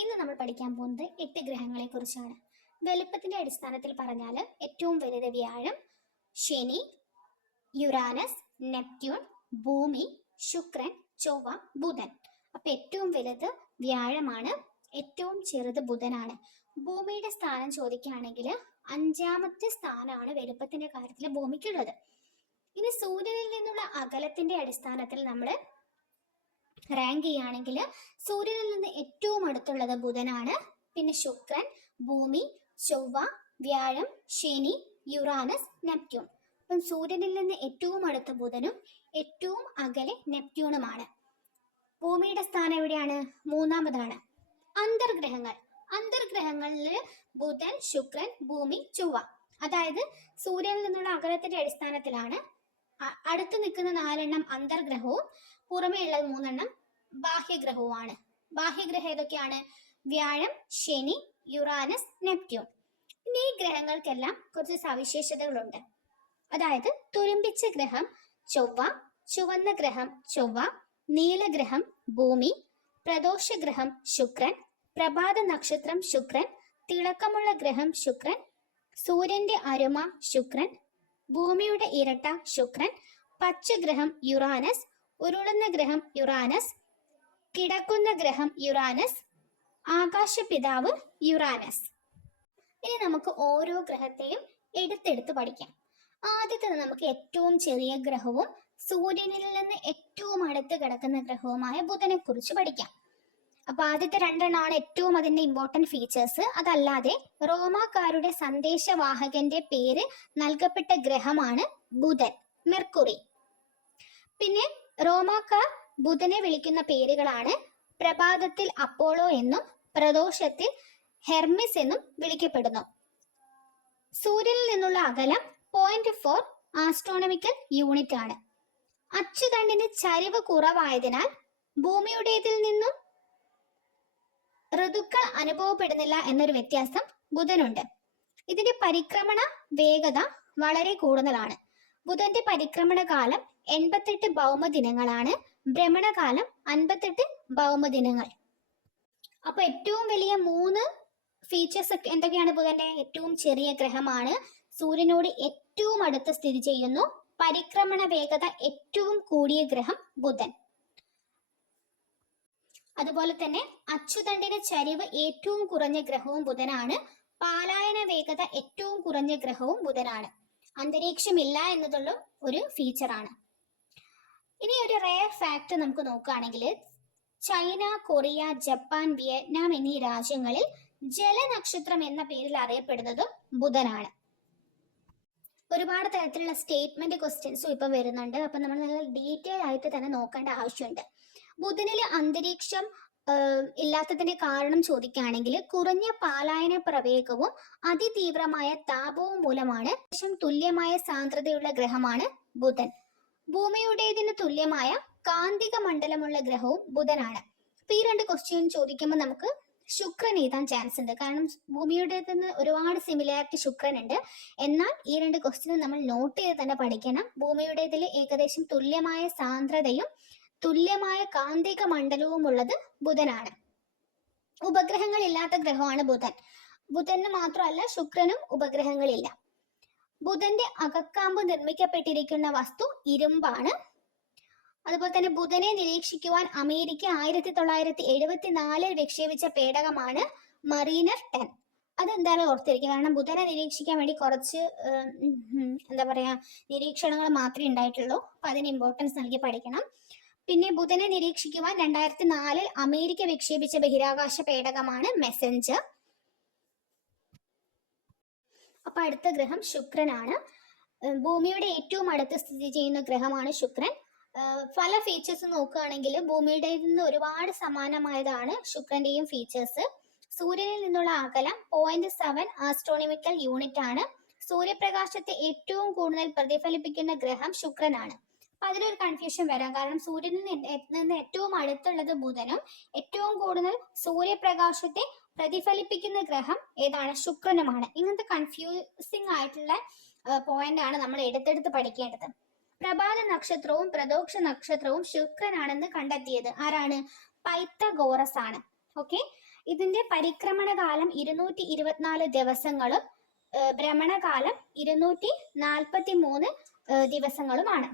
ഇന്ന് നമ്മൾ പഠിക്കാൻ പോകുന്നത് 8 ഗ്രഹങ്ങളെ കുറിച്ചാണ്. വലുപ്പത്തിന്റെ അടിസ്ഥാനത്തിൽ പറഞ്ഞാൽ ഏറ്റവും വലുത് വ്യാഴം, ശനി, യുറാനസ്, നെപ്റ്റ്യൂൺ, ഭൂമി, ശുക്രൻ, ചൊവ്വ, ബുധൻ. അപ്പൊ ഏറ്റവും വലുത് വ്യാഴമാണ്, ഏറ്റവും ചെറുത് ബുധനാണ്. ഭൂമിയുടെ സ്ഥാനം ചോദിക്കുകയാണെങ്കിൽ 5ാമത്തെ സ്ഥാനമാണ് വലുപ്പത്തിന്റെ കാര്യത്തിൽ ഭൂമിക്കുള്ളത്. ഇനി സൂര്യനിൽ നിന്നുള്ള അകലത്തിന്റെ അടിസ്ഥാനത്തിൽ നമ്മൾ റാങ്ക് ചെയ്യുകയാണെങ്കിൽ സൂര്യനിൽ നിന്ന് ഏറ്റവും അടുത്തുള്ളത് ബുധനാണ്, പിന്നെ ശുക്രൻ, ഭൂമി, ചൊവ്വ, വ്യാഴം, ശനി, യുറാനസ്, നെപ്റ്റ്യൂൺ. അപ്പം സൂര്യനിൽ നിന്ന് ഏറ്റവും അടുത്ത ബുധനും ഏറ്റവും അകലെ നെപ്റ്റ്യൂണുമാണ്. ഭൂമിയുടെ സ്ഥാനം എവിടെയാണ്? 3ാമതാണ്. അന്തർഗ്രഹങ്ങളിൽ ബുധൻ, ശുക്രൻ, ഭൂമി, ചൊവ്വ. അതായത് സൂര്യനിൽ നിന്നുള്ള അകലത്തിന്റെ അടിസ്ഥാനത്തിലാണ് അടുത്ത് നിൽക്കുന്ന 4 അന്തർഗ്രഹവും പുറമേ ഉള്ള 3 ബാഹ്യഗ്രഹവുമാണ്. ബാഹ്യഗ്രഹം ഏതൊക്കെയാണ്? വ്യാഴം, ശനി, യുറാനസ്, നെപ്റ്റ്യൂൺ. ഇനി ഈ ഗ്രഹങ്ങൾക്കെല്ലാം കുറച്ച് സവിശേഷതകളുണ്ട്. അതായത് തുരുമ്പിച്ച ഗ്രഹം ചൊവ്വ, ചുവന്ന ഗ്രഹം ചൊവ്വ, നീലഗ്രഹം ഭൂമി, പ്രദോഷഗ്രഹം ശുക്രൻ, പ്രഭാത നക്ഷത്രം ശുക്രൻ, തിളക്കമുള്ള ഗ്രഹം ശുക്രൻ, സൂര്യന്റെ അരുമ ശുക്രൻ, ഭൂമിയുടെ ഇരട്ട ശുക്രൻ, പച്ചഗ്രഹം യുറാനസ്, ഉരുളുന്ന ഗ്രഹം യുറാനസ്, കിടക്കുന്ന ഗ്രഹം യുറാനസ്, ആകാശപിതാവ് യുറാനസ്. ഇനി നമുക്ക് ഓരോ ഗ്രഹത്തെയും എടുത്തെടുത്ത് പഠിക്കാം. ആദ്യത്തെ നമുക്ക് ഏറ്റവും ചെറിയ ഗ്രഹവും സൂര്യനിൽ നിന്ന് ഏറ്റവും അടുത്ത് കിടക്കുന്ന ഗ്രഹവുമായ ബുധനെ കുറിച്ച് പഠിക്കാം. അപ്പൊ ആദ്യത്തെ 2 ഏറ്റവും അതിന്റെ ഇമ്പോർട്ടന്റ് ഫീച്ചേഴ്സ്. അതല്ലാതെ റോമാക്കാരുടെ സന്ദേശവാഹകന്റെ പേര് നൽകപ്പെട്ട ഗ്രഹമാണ് ബുധൻ, മെർക്കുറി. പിന്നെ റോമാക്കാർ ബുധനെ വിളിക്കുന്ന പേരുകളാണ് പ്രഭാതത്തിൽ അപ്പോളോ എന്നും പ്രദോഷത്തിൽ ഹെർമിസ് എന്നും വിളിക്കപ്പെടുന്നു. സൂര്യനിൽ നിന്നുള്ള അകലം 0.4 ആസ്ട്രോണമിക്കൽ യൂണിറ്റ് ആണ്. അച്ചുതണ്ടിന് ചരിവ് കുറവായതിനാൽ ഭൂമിയുടേതിൽ നിന്നും ഋതുക്കൾ അനുഭവപ്പെടുന്നില്ല എന്നൊരു വ്യത്യാസം ബുധനുണ്ട്. ഇതിന്റെ പരിക്രമണ വേഗത വളരെ കൂടുതലാണ്. ബുധന്റെ പരിക്രമണ കാലം 88 ഭൗമദിനങ്ങളാണ്, ഭ്രമണകാലം 58 ഭൗമദിനങ്ങൾ. അപ്പൊ ഏറ്റവും വലിയ 3 ഫീച്ചേഴ്സ് എന്തൊക്കെയാണ് ബുധന്റെ? ഏറ്റവും ചെറിയ ഗ്രഹമാണ്, സൂര്യനോട് ഏറ്റവും അടുത്ത് സ്ഥിതി ചെയ്യുന്നു, പരിക്രമണ വേഗത ഏറ്റവും കൂടിയ ഗ്രഹം ബുധൻ. അതുപോലെ തന്നെ അച്ചുതണ്ടിന് ചരിവ് ഏറ്റവും കുറഞ്ഞ ഗ്രഹവും ബുധനാണ്, പാലായന വേഗത ഏറ്റവും കുറഞ്ഞ ഗ്രഹവും ബുധനാണ്. അന്തരീക്ഷമില്ല എന്നതുള്ള ഒരു ഫീച്ചറാണ്. ഇനി ഒരു റെയർ ഫാക്ട് നമുക്ക് നോക്കുകയാണെങ്കിൽ ചൈന, കൊറിയ, ജപ്പാൻ, വിയറ്റ്നാം എന്നീ രാജ്യങ്ങളിൽ ജലനക്ഷത്രം എന്ന പേരിൽ അറിയപ്പെടുന്നതും ബുധനാണ്. ഒരുപാട് തരത്തിലുള്ള സ്റ്റേറ്റ്മെന്റ് ക്വസ്റ്റ്യൻസും ഇപ്പൊ വരുന്നുണ്ട്. അപ്പൊ നമ്മൾ നല്ല ഡീറ്റെയിൽ ആയിട്ട് തന്നെ നോക്കേണ്ട ആവശ്യമുണ്ട്. ബുധനിലെ അന്തരീക്ഷം ഇല്ലാത്തതിന്റെ കാരണം ചോദിക്കുകയാണെങ്കിൽ കുറഞ്ഞ പാലായന പ്രവേഗവും അതിതീവ്രമായ താപവും മൂലമാണ്. തുല്യമായ സാന്ദ്രതയുള്ള ഗ്രഹമാണ് ബുധൻ. ഭൂമിയുടേതിന് തുല്യമായ കാന്തിക മണ്ഡലമുള്ള ഗ്രഹവും ബുധനാണ്. അപ്പൊ ഈ 2 ക്വസ്റ്റ്യൻ ചോദിക്കുമ്പോൾ നമുക്ക് ശുക്രൻ എഴുതാൻ ചാൻസ് ഉണ്ട്. കാരണം ഭൂമിയുടേതിന് ഒരുപാട് സിമിലാരിറ്റി ശുക്രൻ ഉണ്ട്. എന്നാൽ ഈ 2 ക്വസ്റ്റ്യൻ നമ്മൾ നോട്ട് ചെയ്ത് തന്നെ പഠിക്കണം. ഭൂമിയുടേതിൽ ഏകദേശം തുല്യമായ സാന്ദ്രതയും തുല്യമായ കാന്തിക മണ്ഡലവും ഉള്ളത് ബുധനാണ്. ഉപഗ്രഹങ്ങളില്ലാത്ത ഗ്രഹമാണ് ബുധൻ. ബുധന് മാത്രമല്ല ശുക്രനും ഉപഗ്രഹങ്ങളില്ല. ബുധന്റെ അകക്കാമ്പ് നിർമ്മിക്കപ്പെട്ടിരിക്കുന്ന വസ്തു ഇരുമ്പാണ്. അതുപോലെ തന്നെ ബുധനെ നിരീക്ഷിക്കുവാൻ അമേരിക്ക 1974 വിക്ഷേപിച്ച പേടകമാണ് മറീനർ 10. അതെന്തായാലും ഓർത്തിരിക്കുക. കാരണം ബുധനെ നിരീക്ഷിക്കാൻ വേണ്ടി കുറച്ച് നിരീക്ഷണങ്ങൾ മാത്രമേ ഉണ്ടായിട്ടുള്ളൂ. അപ്പൊ അതിന് ഇമ്പോർട്ടൻസ് നൽകി പഠിക്കണം. പിന്നെ ബുധനെ നിരീക്ഷിക്കുവാൻ 2004 അമേരിക്ക വിക്ഷേപിച്ച ബഹിരാകാശ പേടകമാണ് മെസഞ്ചർ. അപ്പൊ അടുത്ത ഗ്രഹം ശുക്രനാണ്. ഭൂമിയുടെ ഏറ്റവും അടുത്ത് സ്ഥിതി ചെയ്യുന്ന ഗ്രഹമാണ് ശുക്രൻ. പല ഫീച്ചേഴ്സ് നോക്കുകയാണെങ്കിൽ ഭൂമിയുടെ നിന്ന് ഒരുപാട് സമാനമായതാണ് ശുക്രന്റെയും ഫീച്ചേഴ്സ്. സൂര്യനിൽ നിന്നുള്ള അകലം 0.7 ആസ്ട്രോണമിക്കൽ യൂണിറ്റ് ആണ്. സൂര്യപ്രകാശത്തെ ഏറ്റവും കൂടുതൽ പ്രതിഫലിപ്പിക്കുന്ന ഗ്രഹം ശുക്രനാണ്. അപ്പൊ അതിലൊരു കൺഫ്യൂഷൻ വരാം. കാരണം സൂര്യനിൽ നിന്ന് ഏറ്റവും അടുത്തുള്ളത് ബുധനും ഏറ്റവും കൂടുതൽ സൂര്യപ്രകാശത്തെ പ്രതിഫലിപ്പിക്കുന്ന ഗ്രഹം ഏതാണ്? ശുക്രനുമാണ്. ഇങ്ങനത്തെ കൺഫ്യൂസിങ് ആയിട്ടുള്ള പോയിന്റ് ആണ് നമ്മൾ എടുത്തെടുത്ത് പഠിക്കേണ്ടത്. പ്രഭാത നക്ഷത്രവും പ്രദോഷ നക്ഷത്രവും ശുക്രനാണെന്ന് കണ്ടെത്തിയത് ആരാണ്? പൈത്തഗോറസ് ആണ്. ഓക്കെ, ഇതിന്റെ പരിക്രമണ കാലം 224 ദിവസങ്ങളും ഭ്രമണകാലം 243 ദിവസങ്ങളുമാണ്.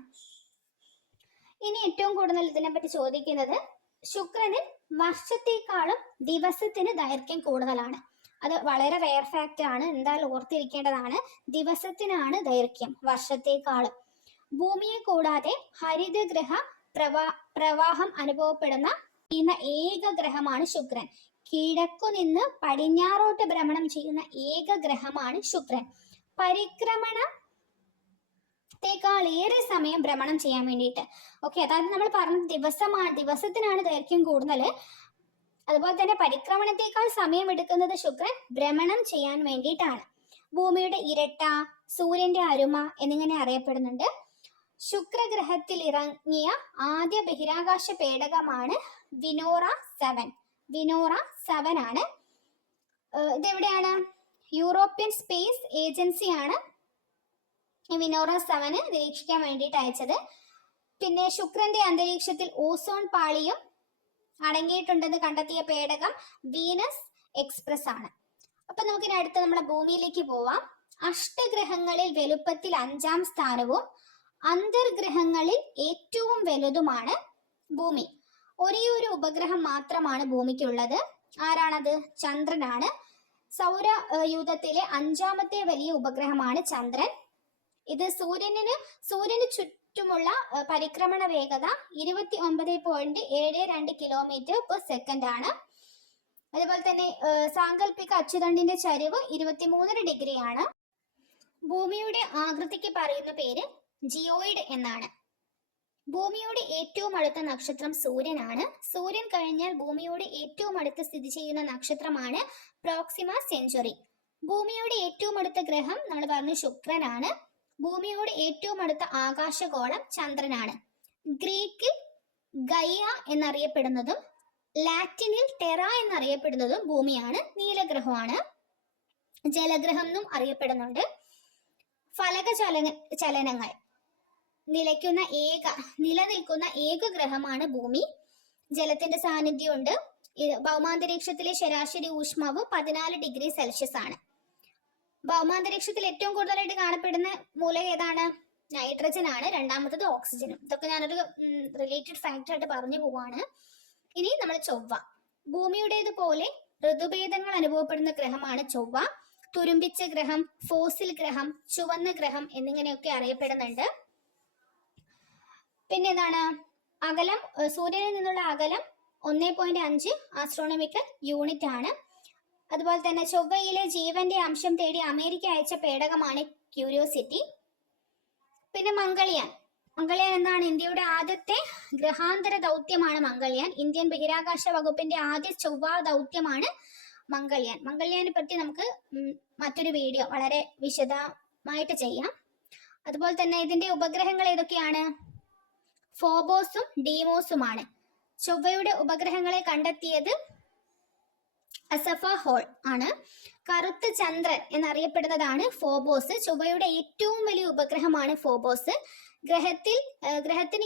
ഇനി ഏറ്റവും കൂടുതൽ ഇതിനെപ്പറ്റി ചോദിക്കുന്നത്, ശുക്രനിൽ വർഷത്തെക്കാളും ദിവസത്തിന് ദൈർഘ്യം കൂടുതലാണ്. അത് വളരെ റെയർ ഫാക്റ്റ് ആണ്, എന്തായാലും ഓർത്തിരിക്കേണ്ടതാണ്. ദിവസത്തിനാണ് ദൈർഘ്യം വർഷത്തെക്കാളും. ഭൂമിയെ കൂടാതെ ഹരിതഗ്രഹ പ്രവാഹം അനുഭവപ്പെടുന്ന ഏക ഗ്രഹമാണ് ശുക്രൻ. കിഴക്കു നിന്ന് പടിഞ്ഞാറോട്ട് ഭ്രമണം ചെയ്യുന്ന ഏക ഗ്രഹമാണ് ശുക്രൻ. പരിക്രമണത്തെക്കാൾ ഏറെ സമയം ഭ്രമണം ചെയ്യാൻ വേണ്ടിയിട്ട്. ഓക്കെ, അതായത് നമ്മൾ പറഞ്ഞ ദിവസത്തിനാണ് ദൈർഘ്യം കൂടുതൽ. അതുപോലെ തന്നെ പരിക്രമണത്തെക്കാൾ സമയം എടുക്കുന്നത് ശുക്രൻ ഭ്രമണം ചെയ്യാൻ വേണ്ടിയിട്ടാണ്. ഭൂമിയുടെ ഇരട്ട, സൂര്യന്റെ അരുമ എന്നിങ്ങനെ അറിയപ്പെടുന്നുണ്ട്. ശുക്രഗ്രഹത്തിൽ ഇറങ്ങിയ ആദ്യ ബഹിരാകാശ പേടകമാണ് വിനോറ 7. വിനോറ 7 ആണ്. ഇതെവിടെയാണ്? യൂറോപ്യൻ സ്പേസ് ഏജൻസിയാണ് വിനോറ 7 നിരീക്ഷിക്കാൻ വേണ്ടിയിട്ട് അയച്ചത്. പിന്നെ ശുക്രന്റെ അന്തരീക്ഷത്തിൽ ഓസോൺ പാളിയും അടങ്ങിയിട്ടുണ്ടെന്ന് കണ്ടെത്തിയ പേടകം വീനസ് എക്സ്പ്രസ് ആണ്. അപ്പൊ നമുക്കിനി അടുത്ത നമ്മുടെ ഭൂമിയിലേക്ക് പോവാം. അഷ്ടഗ്രഹങ്ങളിൽ വലുപ്പത്തിൽ 5ാം സ്ഥാനവും അന്തർഗ്രഹങ്ങളിൽ ഏറ്റവും വലുതുമാണ് ഭൂമി. ഒരേ ഒരു ഉപഗ്രഹം മാത്രമാണ് ഭൂമിക്കുള്ളത്. ആരാണത്? ചന്ദ്രനാണ്. സൗരയൂഥത്തിലെ 5ാമത്തെ വലിയ ഉപഗ്രഹമാണ് ചന്ദ്രൻ. ഇത് സൂര്യന് ചുറ്റുമുള്ള പരിക്രമണ വേഗത 29.72 km/s ആണ്. അതുപോലെ തന്നെ സാങ്കല്പിക അച്ചുതണ്ടിന്റെ ചരിവ് 23 ഡിഗ്രി ആണ്. ഭൂമിയുടെ ആകൃതിക്ക് പറയുന്ന പേര് ജിയോയിഡ് എന്നാണ്. ഭൂമിയോട് ഏറ്റവും അടുത്ത നക്ഷത്രം സൂര്യനാണ്. സൂര്യൻ കഴിഞ്ഞാൽ ഭൂമിയോട് ഏറ്റവും അടുത്ത് സ്ഥിതി ചെയ്യുന്ന നക്ഷത്രമാണ് പ്രോക്സിമ സെഞ്ചുറി. ഭൂമിയോട് ഏറ്റവും അടുത്ത ഗ്രഹം നമ്മൾ പറഞ്ഞു ശുക്രനാണ്. ഭൂമിയോട് ഏറ്റവും അടുത്ത ആകാശഗോളം ചന്ദ്രനാണ്. ഗ്രീക്കിൽ ഗൈയ എന്നറിയപ്പെടുന്നതും ലാറ്റിനിൽ ടെറ എന്നറിയപ്പെടുന്നതും ഭൂമിയാണ്. നീലഗ്രഹമാണ്. ജലഗ്രഹം എന്നും അറിയപ്പെടുന്നുണ്ട്. ഫലക ചലനങ്ങൾ നിലനിൽക്കുന്ന ഏക ഗ്രഹമാണ് ഭൂമി. ജലത്തിന്റെ സാന്നിധ്യമുണ്ട്. ഭൗമാന്തരീക്ഷത്തിലെ ശരാശരി ഊഷ്മാവ് 14 ഡിഗ്രി സെൽഷ്യസ് ആണ്. ഭൗമാന്തരീക്ഷത്തിൽ ഏറ്റവും കൂടുതലായിട്ട് കാണപ്പെടുന്ന മൂലകം ഏതാണ്? നൈട്രജൻ ആണ്. രണ്ടാമത്തത് ഓക്സിജനും. ഇതൊക്കെ ഞാനൊരു റിലേറ്റഡ് ഫാക്ടർ ആയിട്ട് പറഞ്ഞു പോവാണ്. ഇനി നമ്മൾ ചൊവ്വ. ഭൂമിയുടേതുപോലെ ഋതുഭേദങ്ങൾ അനുഭവപ്പെടുന്ന ഗ്രഹമാണ് ചൊവ്വ. തുരുമ്പിച്ച ഗ്രഹം, ഫോസിൽ ഗ്രഹം, ചുവന്ന ഗ്രഹം എന്നിങ്ങനെയൊക്കെ അറിയപ്പെടുന്നുണ്ട്. പിന്നെ എന്താണ്? അകലം, സൂര്യനിൽ നിന്നുള്ള അകലം 1.5 ആസ്ട്രോണമിക്കൽ യൂണിറ്റ് ആണ്. അതുപോലെ തന്നെ ചൊവ്വയിലെ ജീവന്റെ അംശം തേടി അമേരിക്ക അയച്ച പേടകമാണ് ക്യൂരിയോസിറ്റി. പിന്നെ മംഗൾയാൻ എന്താണ്? ഇന്ത്യയുടെ ആദ്യത്തെ ഗ്രഹാന്തര ദൗത്യമാണ് മംഗൾയാൻ. ഇന്ത്യൻ ബഹിരാകാശ വകുപ്പിന്റെ ആദ്യ ചൊവ്വ ദൗത്യമാണ് മംഗൾയാൻ. മംഗൾയാനെ പറ്റി നമുക്ക് മറ്റൊരു വീഡിയോ വളരെ വിശദമായിട്ട് ചെയ്യാം. അതുപോലെ തന്നെ ഇതിന്റെ ഉപഗ്രഹങ്ങൾ ഏതൊക്കെയാണ്? ഫോബോസും ഡീമോസുമാണ്. ചൊവ്വയുടെ ഉപഗ്രഹങ്ങളെ കണ്ടെത്തിയത് അസഫ ഹോൾ ആണ്. കറുത്ത ചന്ദ്രൻ എന്നറിയപ്പെടുന്നതാണ് ഫോബോസ്. ചൊവ്വയുടെ ഏറ്റവും വലിയ ഉപഗ്രഹമാണ് ഫോബോസ്. ഗ്രഹത്തിന്